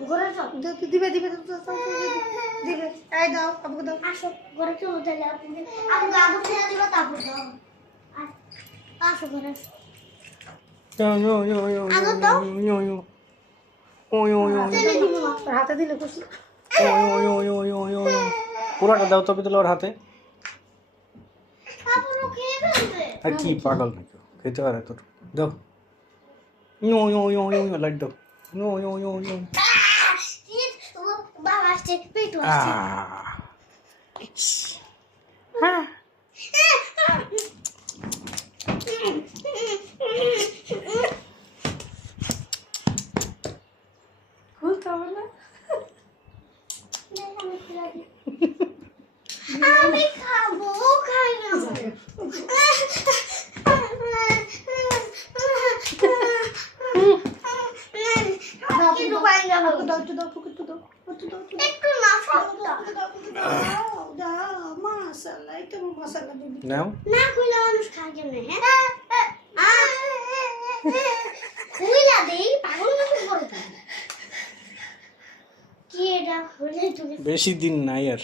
ঘরে যাও দিবে দিবে দিবে এই দাও আবু দাও আসো ঘরে চলো তাহলে আপনি আবু ছেড়ে দিবা তারপর দাও আসো ঘরে হাতে দিলে খুশি পুরাটা দাও তবে দিলে ওর হাতে আর কি পাগল নাকি খেতে পারে তোর দাও লাইট দাও বাবা আসছে পেটু হ্যাঁ খুলতে হবে না আমি খাবো খাই না নাও না কইলা মানুষ খায় কেমনে হ্যাঁ কইলা দেই পাগল মতো করে কি এটা হলে তুমি বেশি দিন নাই আর